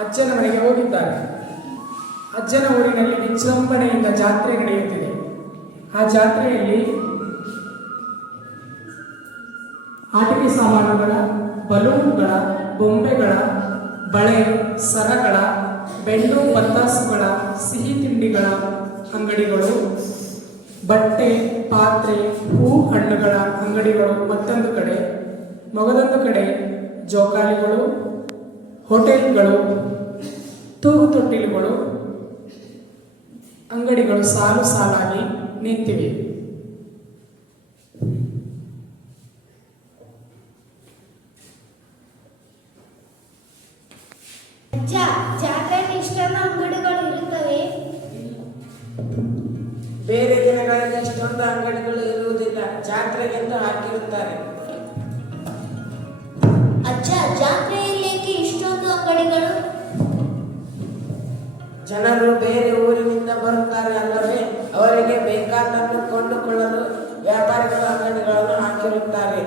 ಅಜ್ಜನ ಮನೆಗೆ ಹೋಗಿದ್ದಾರೆ. ಅಜ್ಜನ ಊರಿನಲ್ಲಿ ವಿಜೃಂಭಣೆಯಿಂದ ಜಾತ್ರೆ ನಡೆಯುತ್ತಿದೆ. ಆ ಜಾತ್ರೆಯಲ್ಲಿ ಆಟಿಕೆ ಸಾಮಾನುಗಳ, ಬಲೂನ್ಗಳ, ಬೊಂಬೆಗಳ, ಬಳೆ, ಸರಗಳ ಬೆಂಡು ಬತ್ತಾಸುಗಳ, ಸಿಹಿ ತಿಂಡಿಗಳ ಅಂಗಡಿಗಳು, ಬಟ್ಟೆ, ಪಾತ್ರೆ, ಹೂ ಹಣ್ಣುಗಳ ಅಂಗಡಿಗಳು ಮತ್ತೊಂದು ಕಡೆ, ಮಗದೊಂದು ಕಡೆ ಜೋಕಾಲಿಗಳು ಹೋಟೆಲ್ಗಳು ತೂಗು ತೊಟ್ಟಿಲುಗಳು ಅಂಗಡಿಗಳು ಸಾಲು ಸಾಲಾಗಿ ನಿಂತಿವೆ. ಬೇರೆ ದಿನಗಳಲ್ಲಿ ಇಷ್ಟೊಂದು ಅಂಗಡಿಗಳು ಇರುವುದಿಲ್ಲ. ಜಾತ್ರೆಗೆಂದು ಹಾಕಿರುತ್ತಾರೆ. ಜನರು ಬೇರೆ ಊರಿನಿಂದ ಬರುತ್ತಾರೆ ಅಲ್ಲವೇ? ಅವರಿಗೆ ಬೇಕಾದನ್ನು ಕೊಂಡುಕೊಳ್ಳಲು ವ್ಯಾಪಾರಿಗಳ ಅಂಗಡಿಗಳನ್ನು ಹಾಕಿರುತ್ತಾರೆ.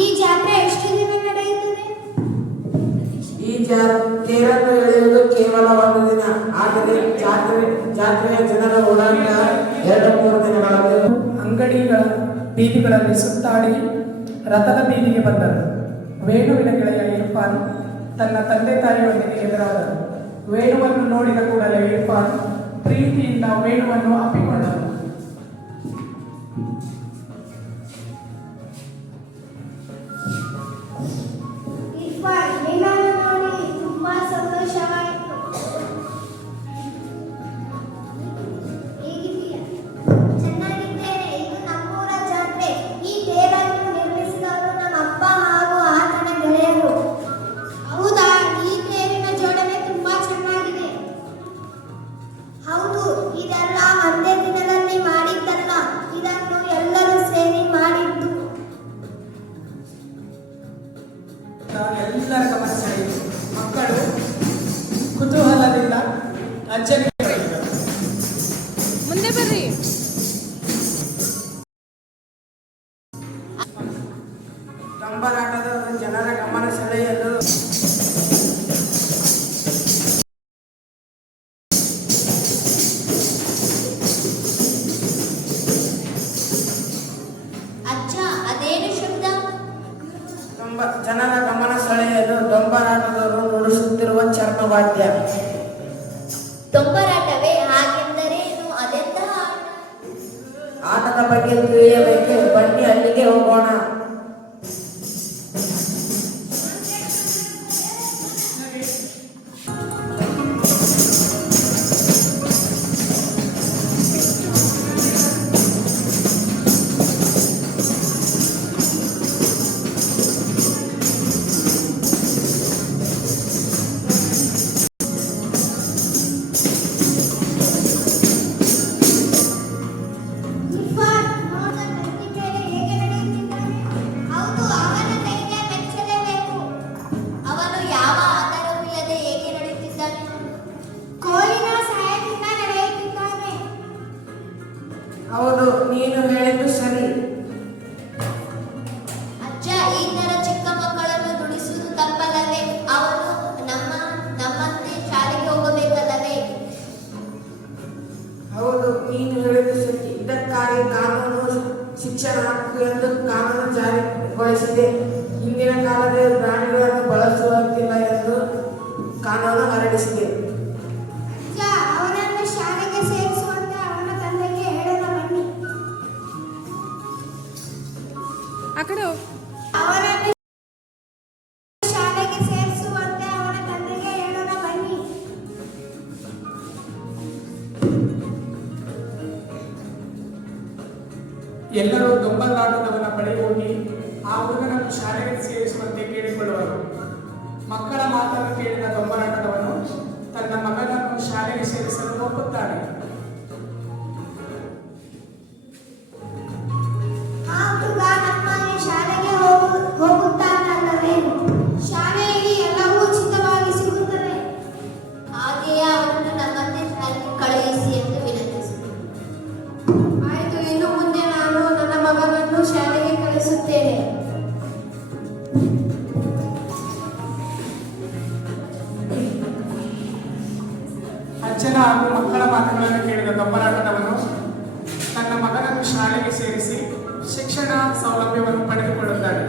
ಈ ಜಾತ್ರೆ ಎಷ್ಟು ದಿನ ನಡೆಯುತ್ತದೆ? ಈ ಜಾತ್ರೆ ತೇರನ್ನು ಎಳೆಯುವುದು ಕೇವಲ ಒಂದು ದಿನ. ಆದರೆ ಜಾತ್ರೆ ಜಾತ್ರೆಯ ಜನರ ಓಡಾಟ ಎರಡು ಮೂರು ದಿನಗಳಲ್ಲಿ ಅಂಗಡಿಗಳ ಬೀದಿಗಳಲ್ಲಿ ಸುತ್ತಾಡಿ ರಥದ ಬೀದಿಗೆ ಬಂದರು. ವೇಣುವಿನ ಗೆಳೆಯ ಇರ್ಫಾನ್ ತನ್ನ ತಂದೆ ತಾಯಿಯೊಂದಿಗೆ ಎದುರಾದರು. ವೇಣುವನ್ನು ನೋಡಿದ ಕೂಡಲೇ ಇರ್ಫಾನ್ ಪ್ರೀತಿಯಿಂದ ವೇಣುವನ್ನು ಅಪ್ಪಿಕೊಂಡನು ಕಂಬರಾಟದ ಜನರ ಗಮನ ಸೆಳೆಯಲು ಜನರ ಗಮನ ಸೆಳೆಯಲು ಡೊಂಬರಾಟದವರು ನುಡಿಸುತ್ತಿರುವ ಚರ್ಮವಾದ್ಯ. பக்கத்தில் கீழே வைக்க பண்ணி அன்னைக்கே போனான். ಹೌದು ನೀನು ಹೇಳಿದ್ದು ಸರಿ. ಅಜ್ಜ ಈ ತರ ಚಿಕ್ಕ ಮಕ್ಕಳನ್ನು ದುಡಿಸುವುದು ತಪ್ಪಲ್ಲವೇ? ಅವನು ನಮ್ಮ ನಮ್ಮಂತೆ ಶಾಲೆಗೆ ಹೋಗಬೇಕಲ್ಲವೇ? ಹೌದು ನೀನು ಹೇಳಿದ್ದು ಸರಿ. ಇದಕ್ಕಾಗಿ ಕಾನೂನು ಶಿಕ್ಷಣ ಹಕ್ಕು ಎಂದು ಕಾನೂನು ಜಾರಿಗೊಳಿಸಿದೆ ಹಿಂದಿನ ಕಾಲದ ಪ್ರಾಣಿಗಳನ್ನು ಬಳಸುವಂತಿಲ್ಲ ಎಂದು ಕಾನೂನು ಹೊರಡಿಸಿದೆ. ಹೇಳೋಣ ಬನ್ನಿ. ಎಲ್ಲರೂ ದೊಂಬಲಾಟದವನ ಬಳಿ ಹೋಗಿ ಆ ಹುಡುಗನನ್ನು ಶಾಲೆಗೆ ಸೇರಿಸುವಂತೆ ಕೇಳಿಕೊಳ್ಳುವರು. ಮಕ್ಕಳ ಮಾತನ್ನು ಕೇಳಿದ ದೊಂಬಲಾಟದವನು ಮಾತುಗಳನ್ನು ಕೇಳಿದ ದೊಂಬರಾಟದವನು ತನ್ನ ಮಗನನ್ನು ಶಾಲೆಗೆ ಸೇರಿಸಿ ಶಿಕ್ಷಣ ಸೌಲಭ್ಯವನ್ನು ಪಡೆದುಕೊಳ್ಳುತ್ತಾನೆ.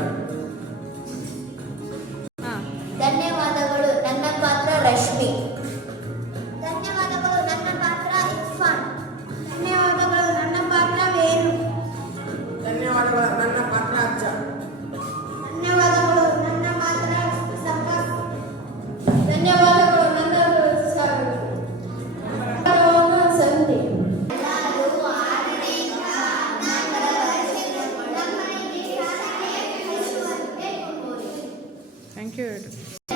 thank you.